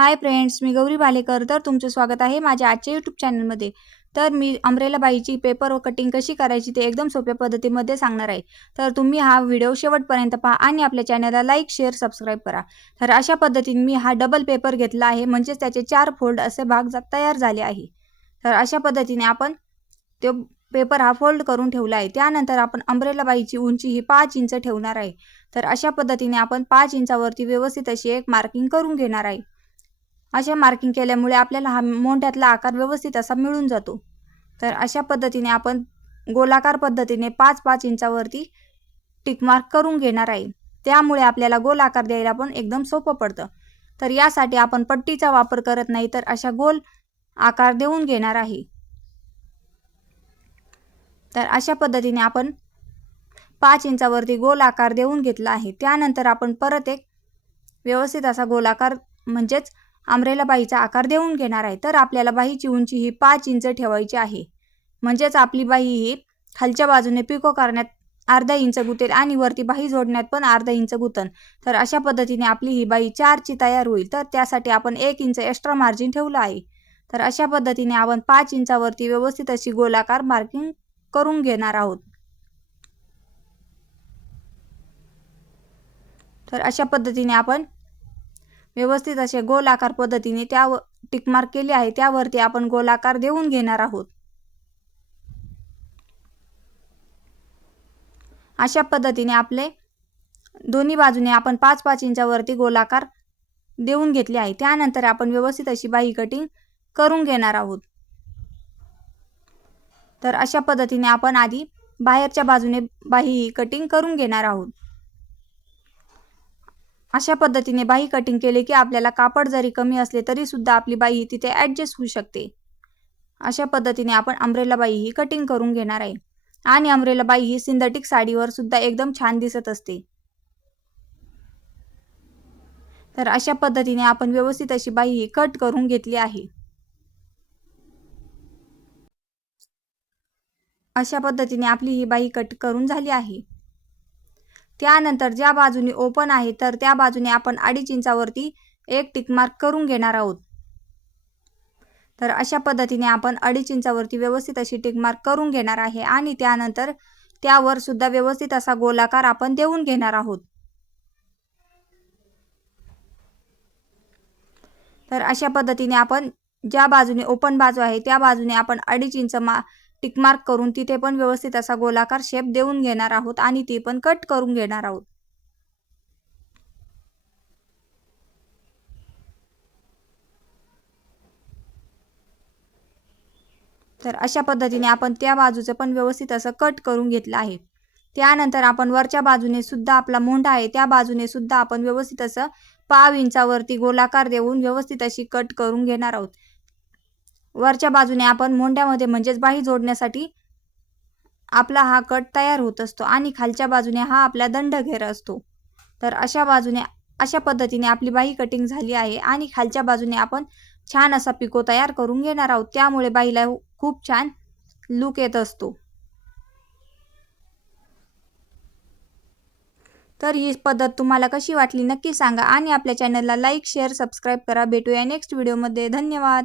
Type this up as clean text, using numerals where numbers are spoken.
Hi friends, मी गौरी भालेकर. तर तुमचं स्वागत आहे माझ्या आजच्या यूट्यूब चॅनलमध्ये. तर मी अम्ब्रेला बाईची पेपर कटिंग कशी करायची ते एकदम सोप्या पद्धतीमध्ये सांगणार आहे. तर तुम्ही हा व्हिडिओ शेवटपर्यंत पहा आणि आपल्या चॅनलला लाईक, शेअर, सबस्क्राईब करा. तर अशा पद्धतीने मी हा डबल पेपर घेतला आहे, म्हणजेच त्याचे 4 फोल्ड असे भाग तयार झाले आहे. तर अशा पद्धतीने आपण तो पेपर हा फोल्ड करून ठेवला आहे. त्यानंतर आपण अम्ब्रेला बाईची उंची ही 5 इंच ठेवणार आहे. तर अशा पद्धतीने आपण 5 इंचावरती व्यवस्थित अशी एक मार्किंग करून घेणार आहे. अशा मार्किंग केल्यामुळे आपल्याला हा मोंढ्यातला आकार व्यवस्थित असा मिळून जातो. तर अशा पद्धतीने आपण गोलाकार पद्धतीने 5-5 इंचावरती टिक मार्क करून घेणार आहे. त्यामुळे आपल्याला गोल आकार द्यायला पण एकदम सोपं पडतं. तर यासाठी आपण पट्टीचा वापर करत नाही, तर अशा गोल आकार देऊन घेणार आहे. तर अशा पद्धतीने आपण 5 इंचावरती गोल आकार देऊन घेतला आहे. त्यानंतर आपण परत एक व्यवस्थित असा गोलाकार म्हणजेच अम्ब्रेला बाईचा आकार देऊन घेणार आहे. तर आपल्याला बाहीची उंची ही 5 इंच ठेवायची आहे. म्हणजेच आपली बाही ही खालच्या बाजूने पिको करण्यात अर्धा इंच गुंतेल आणि वरती बाही जोडण्यात पण अर्धा इंच गुंतन. तर अशा पद्धतीने आपली ही बाही 4 ची तयार होईल. तर त्यासाठी आपण 1 इंच एक्स्ट्रा मार्जिन ठेवलं आहे. तर अशा पद्धतीने आपण 5 इंचावरती व्यवस्थित अशी गोलाकार मार्किंग करून घेणार आहोत. तर अशा पद्धतीने आपण व्यवस्थित असे गोल आकार पद्धतीने त्या टिक मार्क केले आहे, त्यावरती आपण गोलाकार देऊन घेणार आहोत. अशा पद्धतीने आपले दोन्ही बाजूने आपण 5-5 इंचावरती गोलाकार देऊन घेतले आहे. त्यानंतर आपण व्यवस्थित अशी बाही कटिंग करून घेणार आहोत. तर अशा पद्धतीने आपण आधी बाहेरच्या बाजूने बाही कटिंग करून घेणार आहोत. अशा पद्धतीने बाही कटिंग केले की आपल्याला कापड जरी कमी असले तरी सुद्धा आपली बाही तिथे ॲडजस्ट होऊ शकते. अशा पद्धतीने आपण अम्ब्रेला बाही ही कटिंग करून घेणार आहे. आणि अम्ब्रेला बाई ही सिंथेटिक साडीवर सुद्धा एकदम छान दिसत असते. तर अशा पद्धतीने आपण व्यवस्थित अशी बाही ही कट करून घेतली आहे. अशा पद्धतीने आपली ही बाही कट करून झाली आहे. त्यानंतर ज्या बाजूने ओपन आहे तर त्या बाजूने आपण 2.5 इंचावरती एक टिक मार्क करून घेणार आहोत. तर अशा पद्धतीने आपण 2.5 इंचावरती व्यवस्थित अशी टिक मार्क करून घेणार आहे आणि त्यानंतर त्यावर सुद्धा व्यवस्थित असा गोलाकार आपण देऊन घेणार आहोत. तर अशा पद्धतीने आपण ज्या बाजूने ओपन बाजू आहे त्या बाजूने आपण 2.5 इंच टिक मार्क करून तिथे पण व्यवस्थित असा गोलाकार शेप देऊन घेणार आहोत आणि ती पण कट करून घेणार आहोत. तर अशा पद्धतीने आपण त्या बाजूचं पण व्यवस्थित असं कट करून घेतलं आहे. त्यानंतर आपण वरच्या बाजूने सुद्धा आपला मोंढा आहे त्या बाजूने सुद्धा आपण व्यवस्थित असं 1/2 इंचावरती गोलाकार देऊन व्यवस्थित अशी कट करून घेणार आहोत. वरच्या बाजूने आपण मोंढ्यामध्ये म्हणजेच बाही जोडण्यासाठी आपला हा कट तयार होत असतो आणि खालच्या बाजूने हा आपला दंड घेर असतो. तर अशा पद्धतीने आपली बाही कटिंग झाली आहे आणि खालच्या बाजूने आपण छान असा पिको तयार करून घेणार आहोत. त्यामुळे बाहीला खूप छान लुक येत असतो. तर ही पद्धत तुम्हाला कशी वाटली नक्की सांगा आणि आपल्या चॅनलला लाईक, शेअर, सबस्क्राईब करा. भेटूया नेक्स्ट व्हिडिओमध्ये. धन्यवाद.